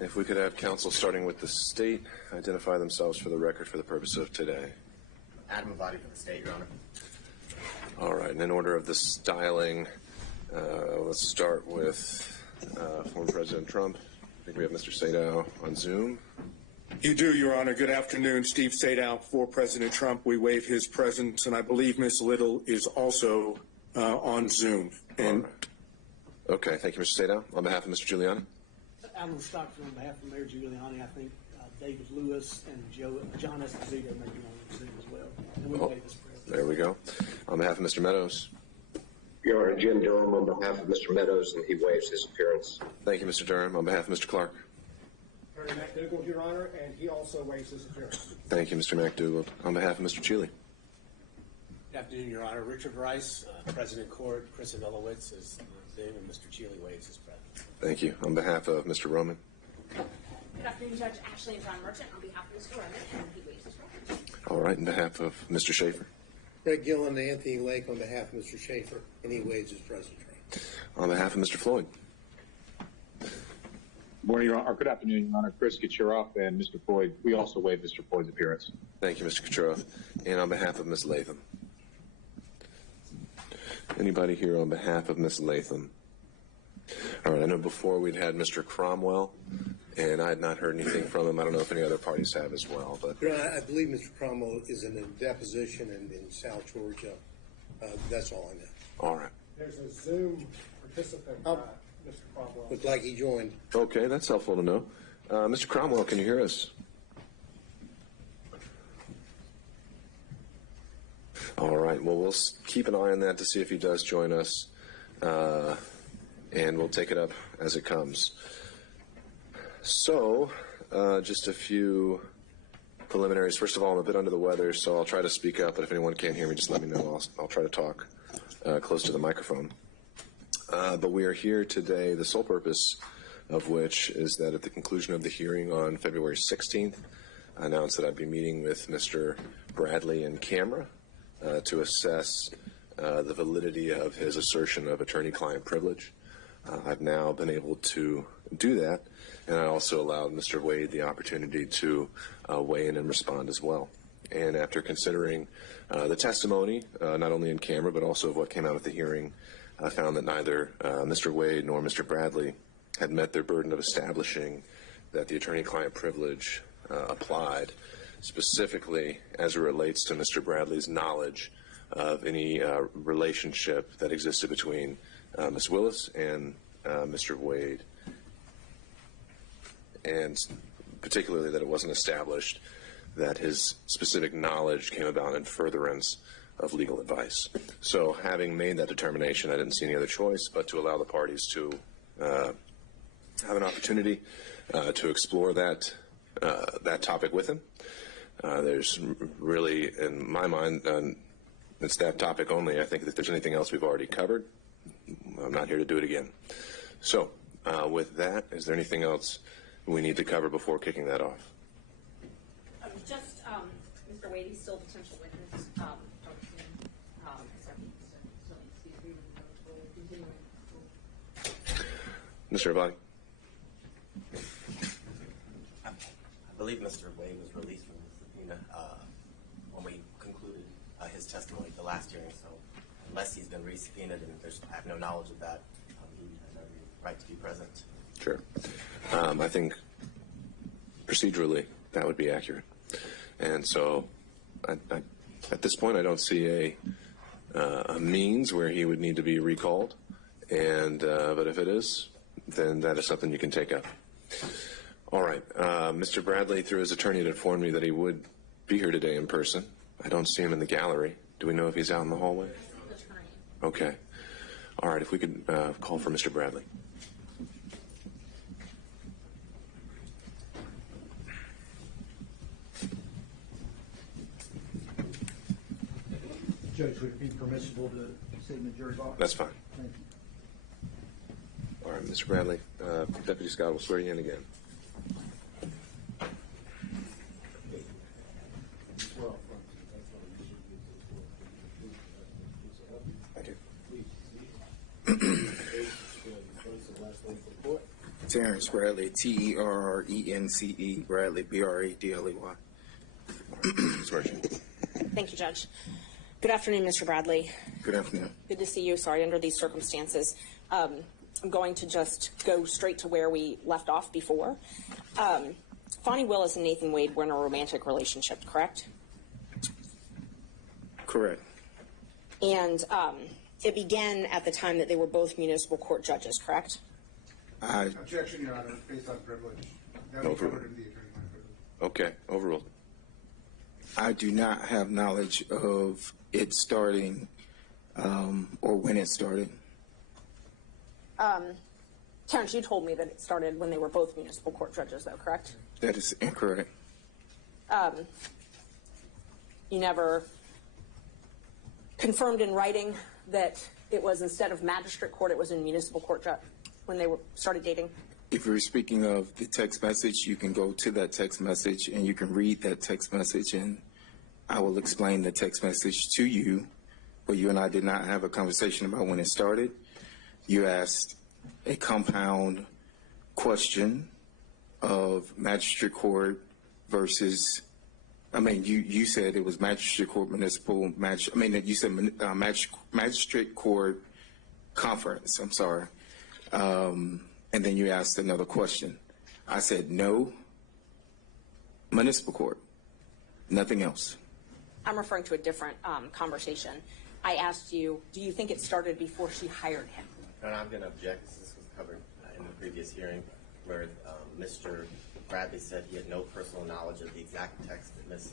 If we could have counsel starting with the state identify themselves for the record for the purpose of today. Adam Avadi for the state, Your Honor. All right, and in order of the styling, let's start with former President Trump. I think we have Mr. Sadow on Zoom. You do, Your Honor. Good afternoon. Steve Sadow for President Trump. We waive his presence, and I believe Ms. Little is also on Zoom. And okay, thank you, Mr. Sadow. On behalf of Mr. Giuliani. Alan Stockton on behalf of Mayor Giuliani. I think David Lewis and John Esposito may be on Zoom as well. And we waive his presence. There we go. On behalf of Mr. Meadows. Your Honor, Jim Durham on behalf of Mr. Meadows, and he waives his appearance. Thank you, Mr. Durham. On behalf of Mr. Clark. Attorney McDougald, Your Honor, and he also waives his appearance. Thank you, Mr. McDougald. On behalf of Mr. Cheeley. Good afternoon, Your Honor. Richard Rice, President Court, Chris Avelowitz is on Zoom, and Mr. Cheeley waives his presence. Thank you. On behalf of Mr. Roman. Good afternoon, Judge Ashley and John Merchant. On behalf of Mr. Roman, and he waives his presence. All right, on behalf of Mr. Schaefer. Greg Gillen and Anthony Lake on behalf of Mr. Schaefer, and he waives his presence. On behalf of Mr. Floyd. Morning, Your Honor. Good afternoon, Your Honor. Chris Kucheroff and Mr. Floyd. We also waive Mr. Floyd's appearance. Thank you, Mr. Kucheroff. And on behalf of Ms. Latham. Anybody here on behalf of Ms. Latham? All right, I know before we'd had Mr. Cromwell, and I had not heard anything from him. I don't know if any other parties have as well. But Your Honor, I believe Mr. Cromwell is in a deposition in South Georgia. That's all I know. all right. There's a Zoom participant, Mr. Cromwell. Looked like he joined. Okay, that's helpful to know. Mr. Cromwell, can you hear us? All right, well, we'll keep an eye on that to see if he does join us, and we'll take it up as it comes. So, just a few preliminaries. First of all, I'm a bit under the weather, so I'll try to speak up, but if anyone can't hear me, just let me know. I'll try to talk close to the microphone. But we are here today, the sole purpose of which is that at the conclusion of the hearing on February 16th, I announced that I'd be meeting with Mr. Bradley in camera to assess the validity of his assertion of attorney-client privilege. I've now been able to do that, and I also allowed Mr. Wade the opportunity to weigh in and respond as well. And after considering the testimony, not only in camera, but also of what came out at the hearing, I found that neither Mr. Wade nor Mr. Bradley had met their burden of establishing that the attorney-client privilege applied, specifically as it relates to Mr. Bradley's knowledge of any relationship that existed between Ms. Willis and Mr. Wade, and particularly that it wasn't established that his specific knowledge came about in furtherance of legal advice. So having made that determination, I didn't see any other choice but to allow the parties to have an opportunity to explore that topic with him. There's really, in my mind, it's that topic only. I think that if there's anything else we've already covered, I'm not here to do it again. So with that, is there anything else we need to cover before kicking that off? Just Mr. Wade, he's still a potential witness. Mr. Avadi. I believe Mr. Wade was released from the subpoena when we concluded his testimony at the last hearing. So unless he's been re-subpoenaed, and I have no knowledge of that, he has no right to be present. Sure. I think procedurally that would be accurate. And so at this point, I don't see a means where he would need to be recalled. And but if it is, then that is something you can take up. All right. Mr. Bradley, through his attorney, had informed me that he would be here today in person. I don't see him in the gallery. Do we know if he's out in the hallway? Okay. All right. If we could call for Mr. Bradley. Judge, would it be permissible to sit in the jury box? That's fine. Thank you. All right, Mr. Bradley. Deputy Scott will swear you in again. I do. Terrence Bradley, Terrence Bradley, Bradley. Ms. Merchant. Thank you, Judge. Good afternoon, Mr. Bradley. Good afternoon. Good to see you. Sorry, under these circumstances. I'm going to just go straight to where we left off before. Fani Willis and Nathan Wade were in a romantic relationship, correct? Correct. And it began at the time that they were both municipal court judges, correct? Objection, Your Honor, based on privilege. That will be covered in the attorney-client privilege. Okay, overruled. I do not have knowledge of it starting or when it started. Terrence, you told me that it started when they were both municipal court judges, though, correct? That is incorrect. You never confirmed in writing that it was, instead of magistrate court, it was in municipal court when they started dating? If you're speaking of the text message, you can go to that text message and you can read that text message, and I will explain the text message to you. But you and I did not have a conversation about when it started. You asked a compound question of magistrate court versus, you said it was magistrate court, you said magistrate court conference, I'm sorry. And then you asked another question. I said, no, municipal court, nothing else. I'm referring to a different conversation. I asked you, do you think it started before she hired him? And I'm going to object, because this was covered in the previous hearing, where Mr. Bradley said he had no personal knowledge of the exact text that Ms.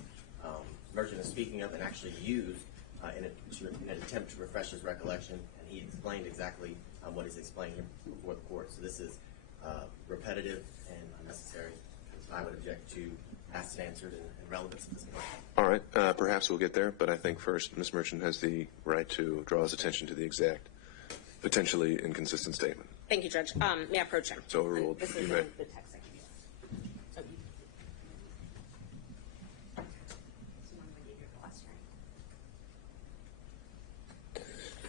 Merchant is speaking of and actually used in an attempt to refresh his recollection, and he explained exactly what he's explaining before the court. So this is repetitive and unnecessary. So I would object to asked and answered and relevance at this point. All right, perhaps we'll get there, but I think first Ms. Merchant has the right to draw his attention to the exact, potentially inconsistent statement. Thank you, Judge. May I approach him? It's overruled. This You is may. the text I gave you. So you.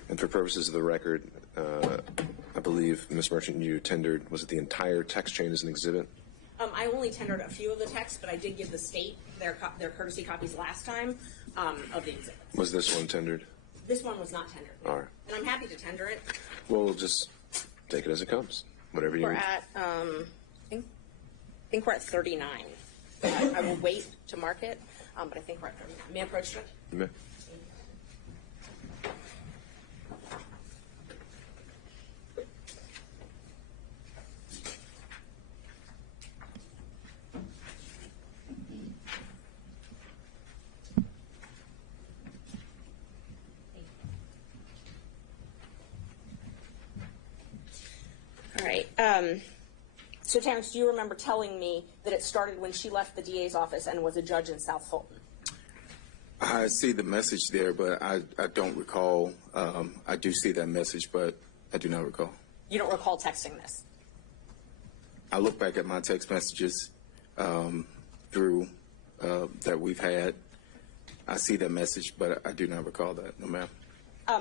And for purposes of the record, I believe, Ms. Merchant, you tendered, was it the entire text chain as an exhibit? I only tendered a few of the texts, but I did give the state their courtesy copies last time of the exhibits. Was this one tendered? This one was not tendered. All right. And I'm happy to tender it. Well, we'll just take it as it comes, whatever you We're need. at, I think we're at 39. I will wait to mark it, but I think we're at 39. May I approach it? You may. All right. So, Terrence, do you remember telling me that it started when she left the DA's office and was a judge in South Fulton? I see the message there, but I don't recall. I do see that message, but I do not recall. You don't recall texting this? I look back at my text messages through that we've had. I see that message, but I do not recall that. No, ma'am.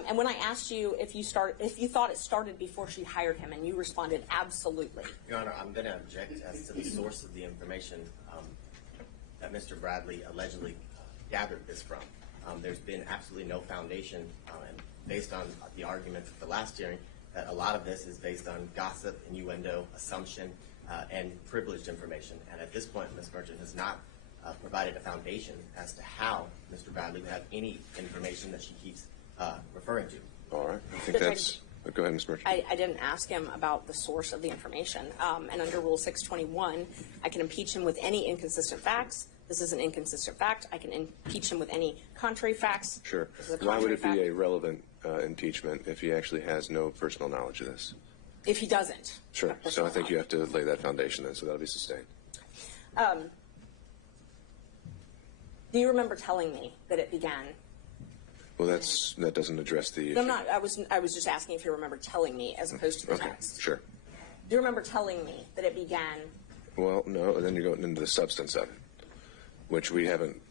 And when I asked you if you thought it started before she hired him, and you responded absolutely. Your Honor, I'm going to object as to the source of the information that Mr. Bradley allegedly gathered this from. There's been absolutely no foundation, and based on the arguments at the last hearing, that a lot of this is based on gossip, innuendo, assumption, and privileged information. And at this point, Ms. Merchant has not provided a foundation as to how Mr. Bradley would have any information that she keeps referring to. All right. I think that's... Go ahead, Ms. Merchant. I didn't ask him about the source of the information. And under Rule 621, I can impeach him with any inconsistent facts. This is an inconsistent fact. I can impeach him with any contrary facts. Sure. Why would it be a relevant impeachment if he actually has no personal knowledge of this? If he doesn't. Sure. So I think you have to lay that foundation then, so that'll be sustained. Do you remember telling me that it began? Well, that doesn't address the issue. No, I'm not. I was just asking if you remember telling me as opposed to the text. Sure. Do you remember telling me that it began? Well, no, and then you're going into the substance of it, which we haven't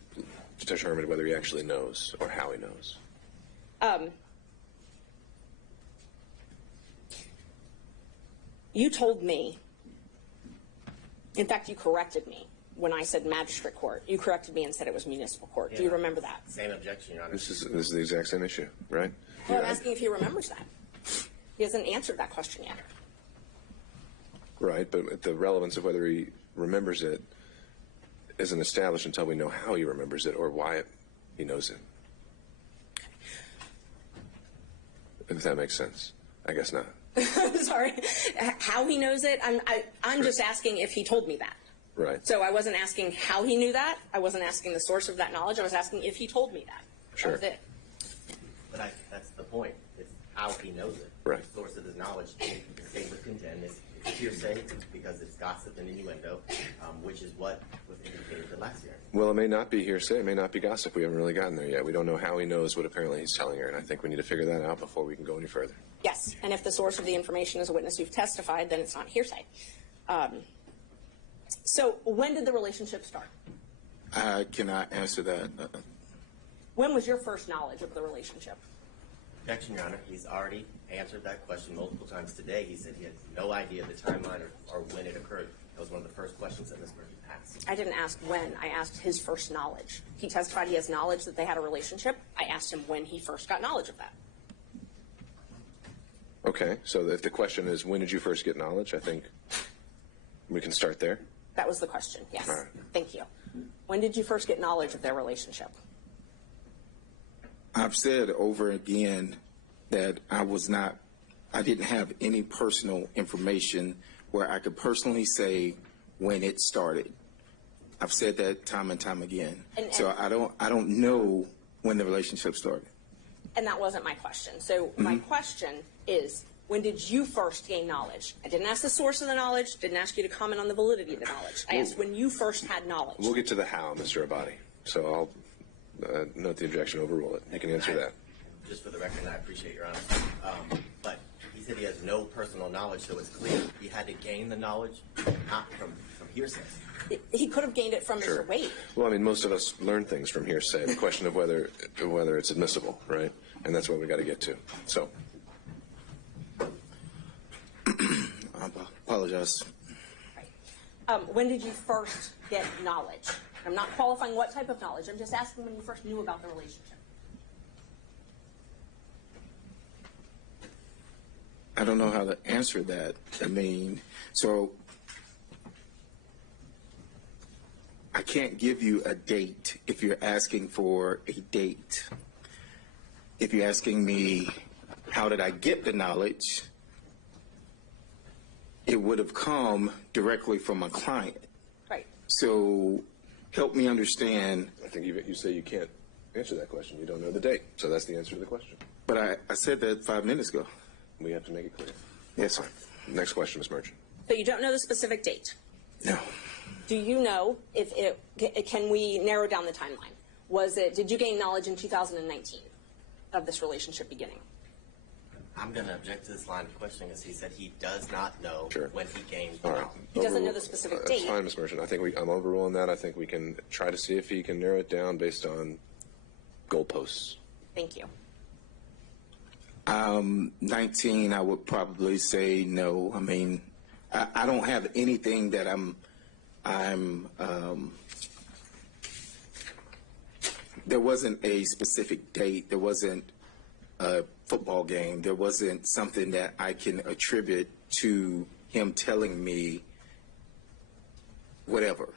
determined whether he actually knows or how he knows. You told me In fact, you corrected me when I said magistrate court. You corrected me and said it was municipal court. Do you remember that? Same objection, Your Honor. This is the exact same issue, right? Well, I'm asking if he remembers that. He hasn't answered that question yet. Right, but the relevance of whether he remembers it isn't established until we know how he remembers it or why he knows it. If that makes sense. I guess not. Sorry. How he knows it? I'm just asking if he told me that. Right. So I wasn't asking how he knew that. I wasn't asking the source of that knowledge. I was asking if he told me that. Sure. That was it. But that's the point. It's how he knows it. Right. The source of his knowledge, the state would contend, is hearsay because it's gossip and innuendo, which is what was indicated the last hearing. Well, it may not be hearsay. It may not be gossip. We haven't really gotten there yet. We don't know how he knows what apparently he's telling her, and I think we need to figure that out before we can go any further. Yes. And if the source of the information is a witness who've testified, then it's not hearsay. So when did the relationship start? I cannot answer that. When was your first knowledge of the relationship? Objection, Your Honor. He's already answered that question multiple times today. He said he had no idea the timeline or when it occurred. That was one of the first questions that Ms. Murphy asked. I didn't ask when. I asked his first knowledge. He testified he has knowledge that they had a relationship. I asked him when he first got knowledge of that. Okay, so if the question is when did you first get knowledge, I think we can start there. That was the question, yes. All right. Thank you. When did you first get knowledge of their relationship? I've said over again that I didn't have any personal information where I could personally say when it started. I've said that time and time again. So I don't know when the relationship started. And that wasn't my question. So my question is, when did you first gain knowledge? I didn't ask the source of the knowledge, didn't ask you to comment on the validity of the knowledge. I asked when you first had knowledge. We'll get to the how, Mr. Abadi. So I'll note the objection, overrule it. You can answer that. Just for the record, and I appreciate your honesty, but he said he has no personal knowledge, so it's clear he had to gain the knowledge, not from hearsay. He could have gained it from Sure. Mr. Wade. Well, I mean, most of us learn things from hearsay. The question of whether it's admissible, right? And that's what we got to get to. So, I apologize. When did you first get knowledge? I'm not qualifying what type of knowledge. I'm just asking when you first knew about the relationship. I don't know how to answer that. I mean, so I can't give you a date if you're asking for a date. If you're asking me, how did I get the knowledge? It would have come directly from a client. Right. So help me understand. I think you say you can't answer that question. You don't know the date. So that's the answer to the question. But I said that 5 minutes ago. We have to make it clear. Yes, sir. Next question, Ms. Merchant. So you don't know the specific date. No. Do you know can we narrow down the timeline? Did you gain knowledge in 2019 of this relationship beginning? I'm going to object to this line of questioning as he said he does not know when he gained All right. He doesn't know the specific date. That's fine, Ms. Merchant. I think I'm overruling that. I think we can try to see if he can narrow it down based on goalposts. Thank you. 19, I would probably say no. I mean, I don't have anything that there wasn't a specific date. There wasn't a football game. There wasn't something that I can attribute to him telling me whatever.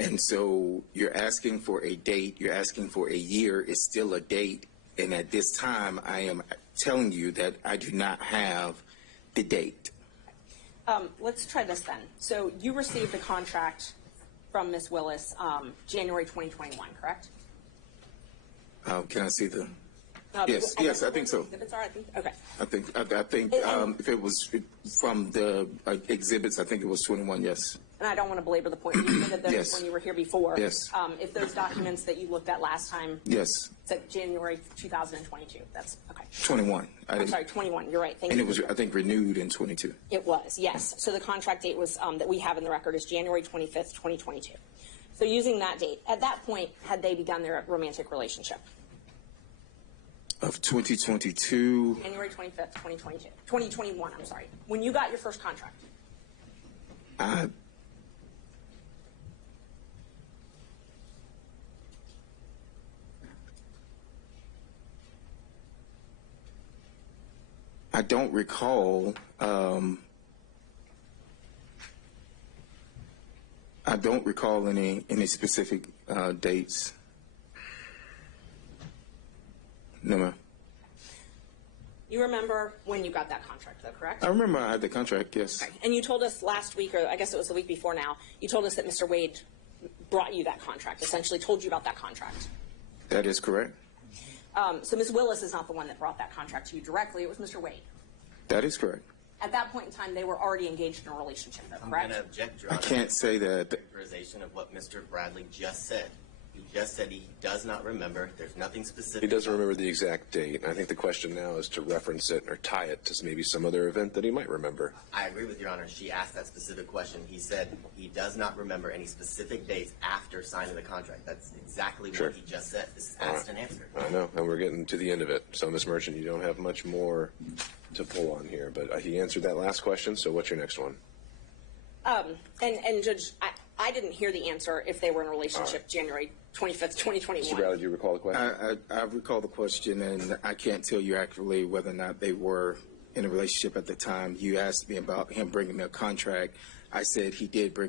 And so you're asking for a date. You're asking for a year. It's still a date. And at this time, I am telling you that I do not have the date. Let's try this then. So you received the contract from Ms. Willis January 2021, correct? Can I see the? Yes, I think so. Exhibits are, I think. Okay. I think if it was from the exhibits, I think it was 21. Yes. And I don't want to belabor the point. You submitted those Yes. when you were here before. Yes. If those documents that you looked at last time. Yes. Said January 2022. That's okay. 21. I'm sorry, 21. You're right. Thank and you. it was, I think, renewed in 22. It was, yes. So the contract date was that we have in the record is January 25th, 2022. So using that date, at that point, had they begun their romantic relationship? Of 2022. January 25th, 2022. 2021, I'm sorry. When you got your first contract. I don't recall. I don't recall any specific dates. No, ma'am. You remember when you got that contract, though, correct? I remember I had the contract, yes. Okay. And you told us last week, or I guess it was the week before now, you told us that Mr. Wade brought you that contract, essentially told you about that contract. That is correct. So Ms. Willis is not the one that brought that contract to you directly. It was Mr. Wade. That is correct. At that point in time, they were already engaged in a relationship, though, I'm correct? going to object, Your I Honor. can't say that. Characterization of what Mr. Bradley just said. He just said he does not remember. There's nothing specific. He doesn't remember the exact date. And I think the question now is to reference it or tie it to maybe some other event that he might remember. I agree with Your Honor. She asked that specific question. He said he does not remember any specific dates after signing the contract. That's exactly Sure. what he just said. This is asked and answered. I know, and we're getting to the end of it. So, Ms. Merchant, you don't have much more to pull on here, but he answered that last question. So, what's your next one? And Judge, I didn't hear the answer if they were in a relationship January 25th, 2021. Mr. Bradley, do you recall the question? I recall the question, and I can't tell you accurately whether or not they were in a relationship at the time. You asked me about him bringing me a contract. I said he did bring